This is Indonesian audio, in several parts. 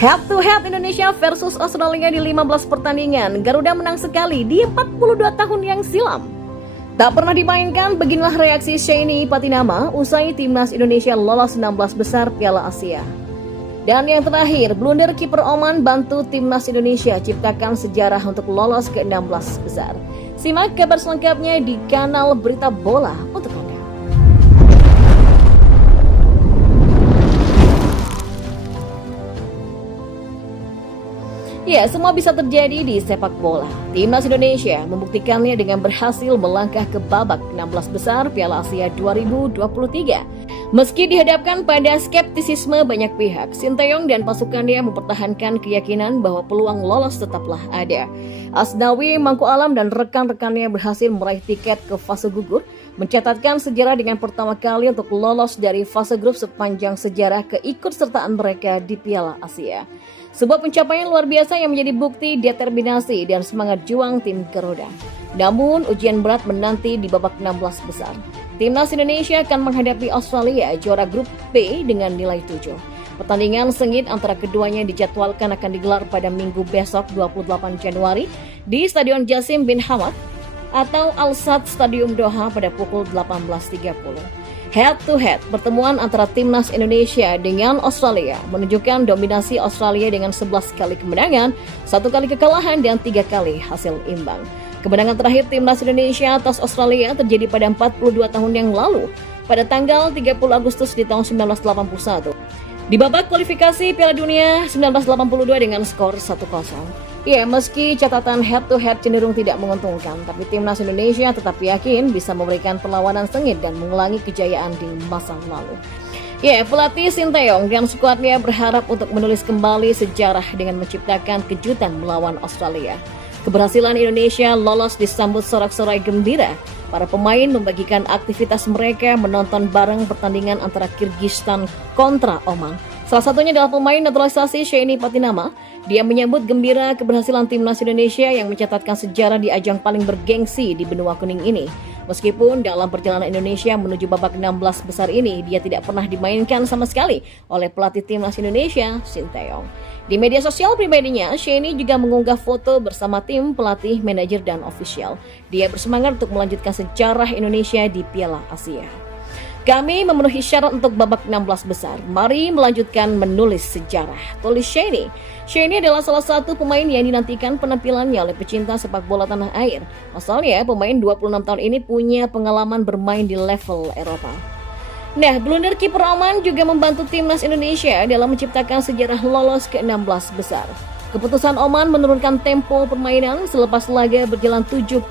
Head to head Indonesia versus Australia di 15 pertandingan, Garuda menang sekali di 42 tahun yang silam. Tak pernah dimainkan, beginilah reaksi Sheini Patinama usai timnas Indonesia lolos 16 besar Piala Asia. Dan yang terakhir, blunder kiper Oman bantu timnas Indonesia ciptakan sejarah untuk lolos ke 16 besar. Simak kabar selengkapnya di kanal Berita Bola untuk Anda. Ya, semua bisa terjadi di sepak bola. Timnas Indonesia membuktikannya dengan berhasil melangkah ke babak 16 besar Piala Asia 2023. Meski dihadapkan pada skeptisisme banyak pihak, Sinteyong dan pasukannya mempertahankan keyakinan bahwa peluang lolos tetaplah ada. Asnawi, Mangku Alam dan rekan-rekannya berhasil meraih tiket ke fase gugur, mencatatkan sejarah dengan pertama kali untuk lolos dari fase grup sepanjang sejarah keikutsertaan mereka di Piala Asia. Sebuah pencapaian luar biasa yang menjadi bukti determinasi dan semangat juang tim Garuda. Namun, ujian berat menanti di babak 16 besar. Timnas Indonesia akan menghadapi Australia, juara grup B dengan nilai 7. Pertandingan sengit antara keduanya dijadwalkan akan digelar pada Minggu besok 28 Januari di Stadion Jassim bin Hamad atau Al Sadd Stadium Doha pada pukul 18.30. Head to head, pertemuan antara timnas Indonesia dengan Australia menunjukkan dominasi Australia dengan 11 kali kemenangan, 1 kali kekalahan dan 3 kali hasil imbang. Kemenangan terakhir timnas Indonesia atas Australia terjadi pada 42 tahun yang lalu, pada tanggal 30 Agustus di tahun 1981. Di babak kualifikasi Piala Dunia 1982 dengan skor 1-0. Ya, meski catatan head-to-head cenderung tidak menguntungkan, tapi timnas Indonesia tetap yakin bisa memberikan perlawanan sengit dan mengulangi kejayaan di masa lalu. Ya, pelatih Sinteyong dan skuadnya berharap untuk menulis kembali sejarah dengan menciptakan kejutan melawan Australia. Keberhasilan Indonesia lolos disambut sorak-sorai gembira. Para pemain membagikan aktivitas mereka menonton bareng pertandingan antara Kyrgyzstan kontra Oman. Salah satunya adalah pemain naturalisasi Sheini Patinama. Dia menyambut gembira keberhasilan timnas Indonesia yang mencatatkan sejarah di ajang paling bergengsi di benua kuning ini. Meskipun dalam perjalanan Indonesia menuju babak 16 besar ini, dia tidak pernah dimainkan sama sekali oleh pelatih timnas Indonesia, Sinteyong. Di media sosial pribadinya, Sheini juga mengunggah foto bersama tim, pelatih, manajer, dan ofisial. Dia bersemangat untuk melanjutkan sejarah Indonesia di Piala Asia. Kami memenuhi syarat untuk babak 16 besar. Mari melanjutkan menulis sejarah, tulis Sheini. Sheini adalah salah satu pemain yang dinantikan penampilannya oleh pecinta sepak bola tanah air. Asalnya, pemain 26 tahun ini punya pengalaman bermain di level Eropa. Nah, blunder kiper Oman juga membantu timnas Indonesia dalam menciptakan sejarah lolos ke 16 besar. Keputusan Oman menurunkan tempo permainan selepas laga berjalan 75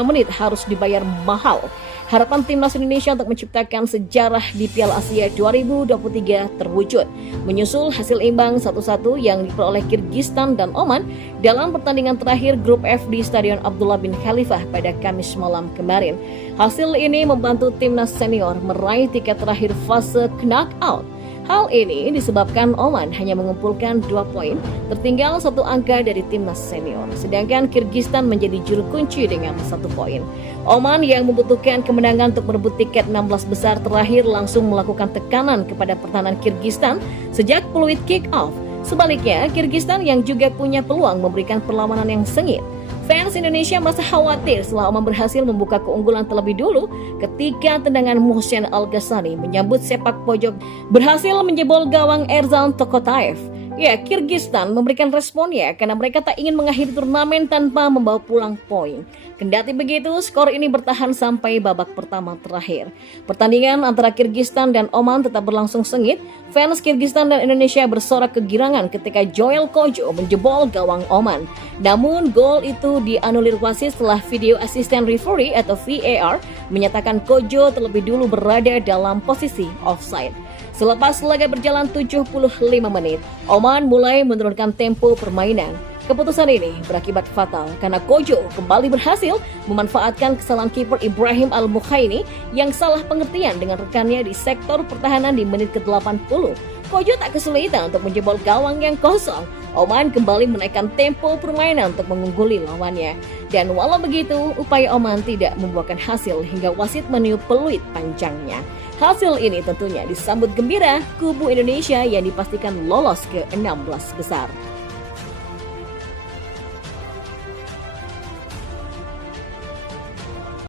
menit harus dibayar mahal. Harapan timnas Indonesia untuk menciptakan sejarah di Piala Asia 2023 terwujud, menyusul hasil imbang 1-1 yang diperoleh Kyrgyzstan dan Oman dalam pertandingan terakhir grup F di Stadion Abdullah bin Khalifah pada Kamis malam kemarin. Hasil ini membantu timnas senior meraih tiket terakhir fase knockout. Hal ini disebabkan Oman hanya mengumpulkan 2 poin, tertinggal 1 angka dari timnas senior. Sedangkan Kyrgyzstan menjadi juru kunci dengan 1 poin. Oman yang membutuhkan kemenangan untuk merebut tiket 16 besar terakhir langsung melakukan tekanan kepada pertahanan Kyrgyzstan sejak peluit kick-off. Sebaliknya, Kyrgyzstan yang juga punya peluang memberikan perlawanan yang sengit. Fans Indonesia masih khawatir setelah Oman berhasil membuka keunggulan terlebih dulu ketika tendangan Mohsen Al-Ghassani menyambut sepak pojok berhasil menjebol gawang Erzan Tokotaev. Ya, Kyrgyzstan memberikan responnya karena mereka tak ingin mengakhiri turnamen tanpa membawa pulang poin. Kendati begitu, skor ini bertahan sampai babak pertama terakhir. Pertandingan antara Kyrgyzstan dan Oman tetap berlangsung sengit. Fans Kyrgyzstan dan Indonesia bersorak kegirangan ketika Joel Kojo menjebol gawang Oman. Namun, gol itu dianulir wasit setelah video assistant referee atau VAR menyatakan Kojo terlebih dulu berada dalam posisi offside. Selepas laga berjalan 75 menit, Oman mulai menurunkan tempo permainan. Keputusan ini berakibat fatal karena Kojo kembali berhasil memanfaatkan kesalahan kiper Ibrahim Al-Mukhaini yang salah pengertian dengan rekannya di sektor pertahanan di menit ke-80. Kojo tak kesulitan untuk menjebol gawang yang kosong. Oman kembali menaikkan tempo permainan untuk mengungguli lawannya. Dan walau begitu, upaya Oman tidak membuahkan hasil hingga wasit meniup peluit panjangnya. Hasil ini tentunya disambut gembira kubu Indonesia yang dipastikan lolos ke 16 besar.